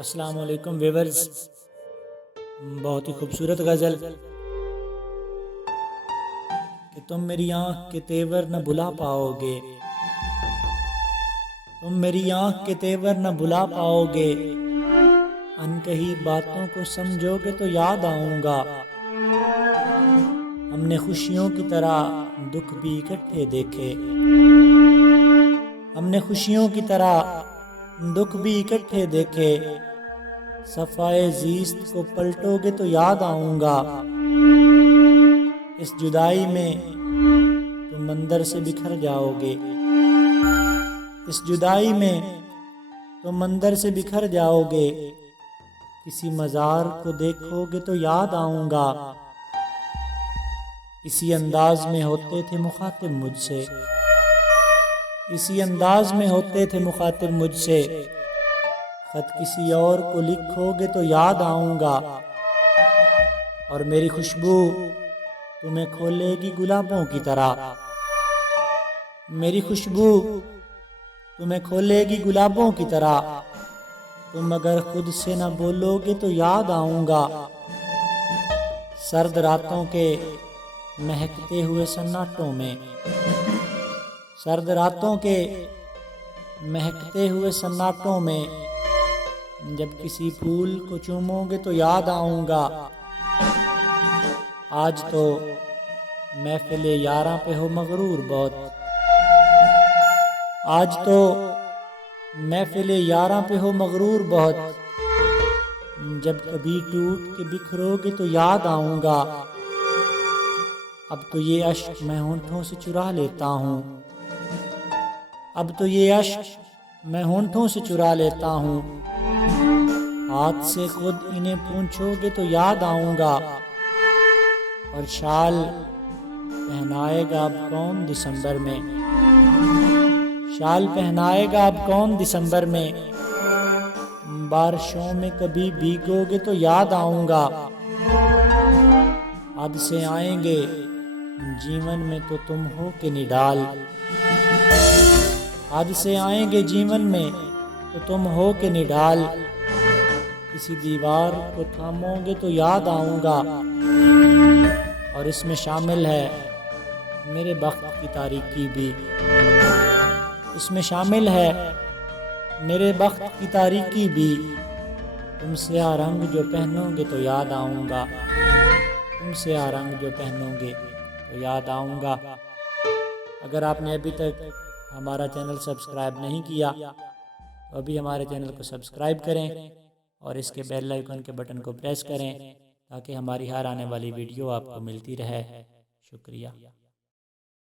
अस्सलाम वालेकुम व्यूअर्स। बहुत ही खूबसूरत गज़ल कि तुम मेरी आँख के तेवर न भुला पाओगे, तुम मेरी आँख के तेवर न भुला पाओगे, अनकही बातों को समझोगे तो याद आऊँगा। हमने खुशियों की तरह दुख भी इकट्ठे देखे, हमने खुशियों की तरह दुख भी इकट्ठे देखे, सफ़ाए ज़ीस्त को पलटोगे तो याद आऊँगा। इस जुदाई में तुम मंदिर से बिखर जाओगे, इस जुदाई में तुम मंदिर से बिखर जाओगे, किसी मज़ार को देखोगे तो याद आऊँगा। इसी अंदाज में होते थे मुखातिब मुझसे, इसी अंदाज में होते थे मुखातिब मुझसे, खत किसी और को लिखोगे तो याद आऊँगा। और मेरी खुशबू तुम्हें खोलेगी गुलाबों की तरह, मेरी खुशबू तुम्हें खोलेगी गुलाबों की तरह, तुम अगर खुद से न बोलोगे तो याद आऊँगा। सर्द रातों के महकते हुए सन्नाटों में, सर्द रातों के महकते हुए सन्नाटों में, जब किसी फूल को चूमोगे तो याद आऊँगा। आज तो महफिले यारां पे हो मगरूर बहुत, आज तो महफिले यारां पे हो मगरूर बहुत, जब कभी टूट के बिखरोगे तो याद आऊँगा। अब तो ये अश्क मैं होंठों से चुरा लेता हूँ, अब तो ये अश्क मैं होंठों से चुरा लेता हूँ, हाथ से खुद इन्हें पूछोगे तो याद आऊँगा। और शाल पहनाएगा अब कौन दिसंबर में, शाल पहनाएगा अब कौन दिसंबर में, बारिशों में कभी भीगोगे तो याद आऊँगा। हद से आएंगे जीवन में तो तुम हो के निडाल, हद से आएंगे जीवन में तो तुम हो के निडाल, किसी दीवार को थामोगे तो याद आऊँगा। और इसमें शामिल है मेरे वक्त की तारीकी भी, इसमें शामिल है मेरे वक्त की तारीकी भी, तुमसे आ रंग जो पहनोगे तो याद आऊँगा, तुमसे आ रंग जो पहनोगे तो याद आऊँगा। अगर आपने अभी तक हमारा चैनल सब्सक्राइब नहीं किया तो अभी हमारे चैनल को सब्सक्राइब करें और इसके बेल आइकन के बटन को प्रेस करें ताकि हमारी हर आने वाली वीडियो आपको मिलती रहे। शुक्रिया।